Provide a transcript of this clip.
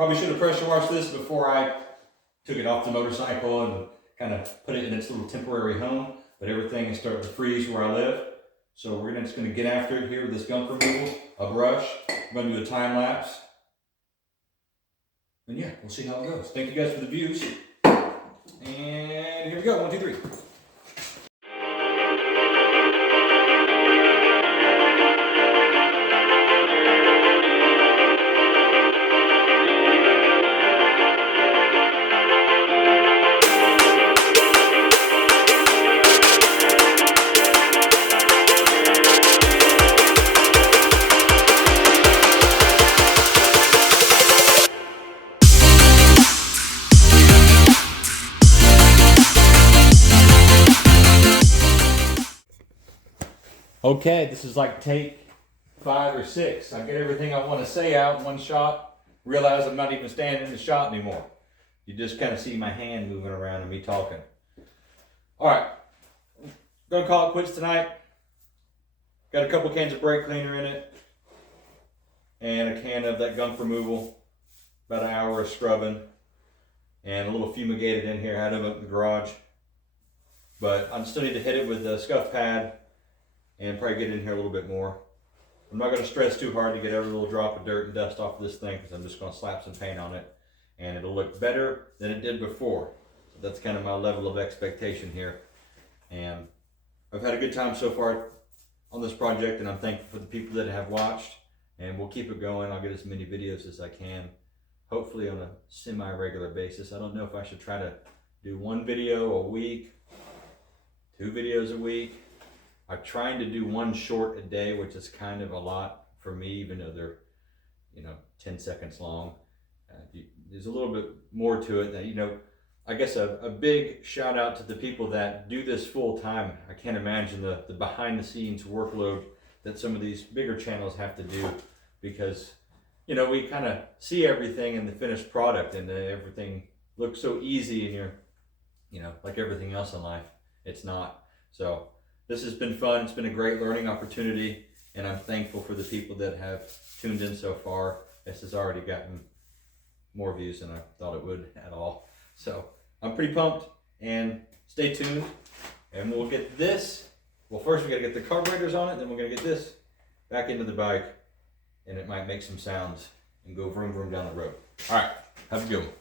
Probably should have pressure washed this before I took it off the motorcycle and kind of put it in its little temporary home, but everything is starting to freeze where I live. So we're just gonna get after it here with this gunk removal, a brush. We're gonna do a time lapse. And yeah, we'll see how it goes. Thank you guys for the views. And here we go, 1, 2, 3. Okay, this is like take 5 or 6. I get everything I want to say out in one shot, realize I'm not even standing in the shot anymore. You just kind of see my hand moving around and me talking. All right, gonna call it quits tonight. Got a couple cans of brake cleaner in it and a can of that gunk removal, about an hour of scrubbing, and a little fumigated in here. I had them up in the garage, but I still need to hit it with the scuff pad and probably get in here a little bit more. I'm not going to stress too hard to get every little drop of dirt and dust off of this thing, because I'm just going to slap some paint on it and it'll look better than it did before. So that's kind of my level of expectation here. And I've had a good time so far on this project, and I'm thankful for the people that have watched, and we'll keep it going. I'll get as many videos as I can, hopefully on a semi-regular basis. I don't know if I should try to do 1 video a week, 2 videos a week. I'm trying to do 1 short a day, which is kind of a lot for me, even though they're, 10 seconds long. There's a little bit more to it that, I guess a big shout out to the people that do this full time. I can't imagine the behind the scenes workload that some of these bigger channels have to do, because, we kind of see everything in the finished product, and everything looks so easy, and you're, like everything else in life, it's not. So this has been fun. It's been a great learning opportunity, and I'm thankful for the people that have tuned in so far. This has already gotten more views than I thought it would at all. So I'm pretty pumped, and stay tuned, and we'll get this. Well, first we gotta get the carburetors on it, then we're gonna get this back into the bike, and it might make some sounds and go vroom vroom down the road. All right, have a good one.